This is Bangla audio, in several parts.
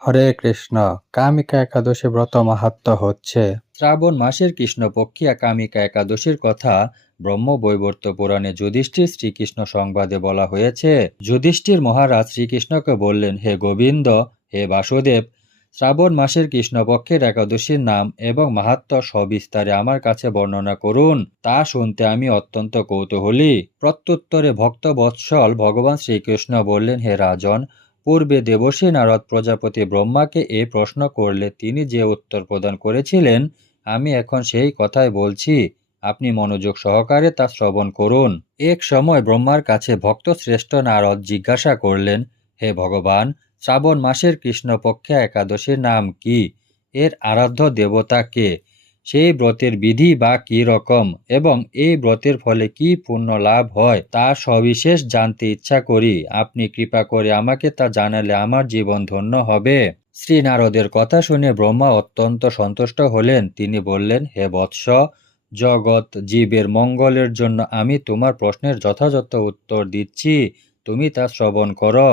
হরে কৃষ্ণ। কামিকা একাদশী ব্রত মাহাত্ম্য হচ্ছে শ্রাবণ মাসের কৃষ্ণপক্ষিয়া কামিকা একাদশীর কথা ব্রহ্মবৈবর্ত পুরাণে যুধিষ্ঠির শ্রীকৃষ্ণ সংবাদে বলা হয়েছে। যুধিষ্ঠির মহারাজ শ্রীকৃষ্ণকে বললেন, হে গোবিন্দ, হে বাসুদেব, শ্রাবণ মাসের কৃষ্ণপক্ষের একাদশীর নাম এবং মাহাত্ম্য সবিস্তারে আমার কাছে বর্ণনা করুন। তা শুনতে আমি অত্যন্ত কৌতূহলী। প্রত্যুত্তরে ভক্তবৎসল ভগবান শ্রীকৃষ্ণ বললেন, হে রাজন, পূর্বে দেবর্ষি নারদ প্রজাপতি ব্রহ্মাকে এই প্রশ্ন করলে তিনি যে উত্তর প্রদান করেছিলেন, আমি এখন সেই কথাই বলছি। আপনি মনোযোগ সহকারে তা শ্রবণ করুন। এক সময় ব্রহ্মার কাছে ভক্ত শ্রেষ্ঠ নারদ জিজ্ঞাসা করলেন, হে ভগবান, শ্রাবণ মাসের কৃষ্ণপক্ষে একাদশীর নাম কি? এর আরাধ্য দেবতা কে? সেই ব্রতের বিধি বা কি রকম এবং এই ব্রতের ফলে কি পুণ্য লাভ হয় তা সবিশেষ জানতে ইচ্ছা করি। আপনি কৃপা করে আমাকে তা জানালে আমার জীবন ধন্য হবে। শ্রী নারদের কথা শুনে ব্রহ্মা অত্যন্ত সন্তুষ্ট হলেন। তিনি বললেন, হে বৎস, জগৎ জীবের মঙ্গলের জন্য আমি তোমার প্রশ্নের যথাযথ উত্তর দিচ্ছি, তুমি তা শ্রবণ করো।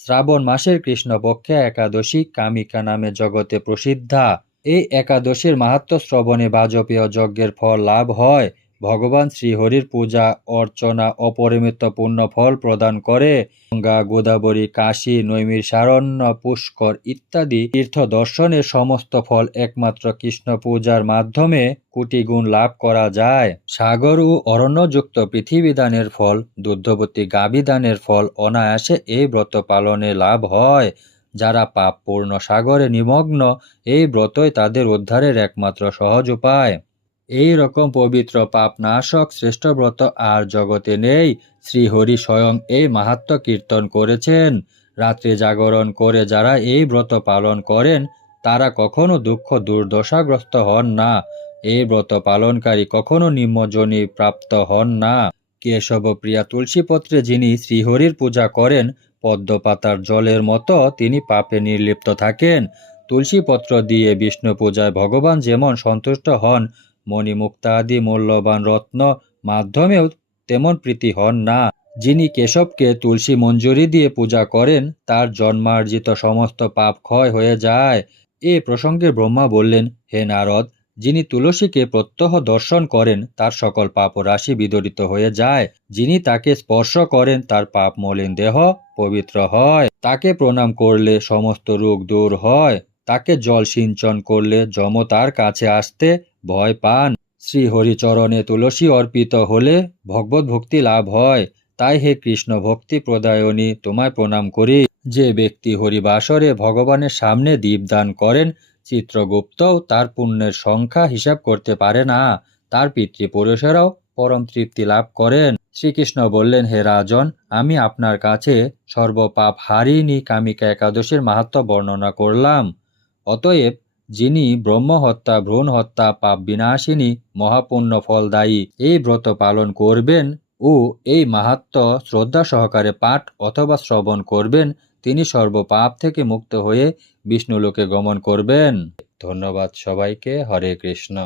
শ্রাবণ মাসের কৃষ্ণপক্ষে একাদশী কামিকা নামে জগতে প্রসিদ্ধা। এই একাদশীর মাহাত্ম্য শ্রবণে বাজপেয় যজ্ঞের ফল লাভ হয়। ভগবান শ্রীহরির পূজা অর্চনা অপরিমিত পুণ্য ফল প্রদান করে। গঙ্গা, গোদাবরী, কাশী, নৈমিষারণ্য, পুষ্কর ইত্যাদি তীর্থ দর্শনের সমস্ত ফল একমাত্র কৃষ্ণ পূজার মাধ্যমে কোটি গুণ লাভ করা যায়। সাগর ও অরণ্যযুক্ত পৃথিবী দানের ফল, দুগ্ধবতী গাভী দানের ফল অনায়াসে এই ব্রত পালনে লাভ হয়। যারা পাপপূর্ণ সাগরে নিমগ্ন, এই ব্রতই তাদের উদ্ধারের একমাত্র সহজ উপায়। এই রকম পবিত্র পাপনাশক শ্রেষ্ঠ ব্রত আর জগতে নেই। শ্রীহরি স্বয়ং এই মাহাত্ম্য কীর্তন করেছেন। রাত্রি জাগরণ করে যারা এই ব্রত পালন করেন, তারা কখনো দুঃখ দুর্দশাগ্রস্ত হন না। এই ব্রত পালনকারী কখনো নিম্নজনী প্রাপ্ত হন না। কেশবপ্রিয়া তুলসীপত্রে যিনি শ্রীহরির পূজা করেন, পদ্মপাতার জলের মতো তিনি পাপে নির্লিপ্ত থাকেন। তুলসীপত্র দিয়ে বিষ্ণু পূজায় ভগবান যেমন সন্তুষ্ট হন, মণিমুক্তা আদি মূল্যবান রত্ন মাধ্যমেও তেমন প্রীতি হন না। যিনি কেশবকে তুলসী মঞ্জুরি দিয়ে পূজা করেন, তার জন্মার্জিত সমস্ত পাপ ক্ষয় হয়ে যায়। এ প্রসঙ্গে ব্রহ্মা বললেন, হে নারদ, যিনি তুলসীকে প্রত্যহ দর্শন করেন, তার সকল পাপ রাশি বিদরিত হয়ে যায়। যিনি তাকে স্পর্শ করেন, তার পাপ মলিন দেহ পবিত্র হয়। তাকে প্রণাম করলে সমস্ত রোগ দূর হয়। তাকে জল সিঞ্চন করলে যম তার কাছে আসতে ভয় পান। শ্রী হরিচরণে তুলসী অর্পিত হলে ভগবত ভক্তি লাভ হয়। তাই হে কৃষ্ণ ভক্তি প্রদায়নী, তোমায় প্রণাম করি। যে ব্যক্তি হরিবাসরে ভগবানের সামনে দীপদান করেন, চিত্রগুপ্তও তার পুণ্যের সংখ্যা হিসাব করতে পারে না। তার পিতৃপুরুষেরাও পরম তৃপ্তি লাভ করেন। শ্রীকৃষ্ণ বললেন, হে রাজন, আমি আপনার কাছে সর্বপাপ হারিণী কামিকা একাদশীর মাহাত্ম্য বর্ণনা করলাম। অতএব যিনি ব্রহ্মহত্যা, ভ্রূণ হত্যা, পাপ বিনাশিনী, মহাপুণ্য ফলদায়ী এই ব্রত পালন করবেন ও এই মাহাত্ম্য শ্রদ্ধা সহকারে পাঠ অথবা শ্রবণ করবেন, তিনি সর্বপাপ থেকে মুক্ত হয়ে বিষ্ণুলোকে গমন করবেন। ধন্যবাদ সবাইকে। হরে কৃষ্ণ।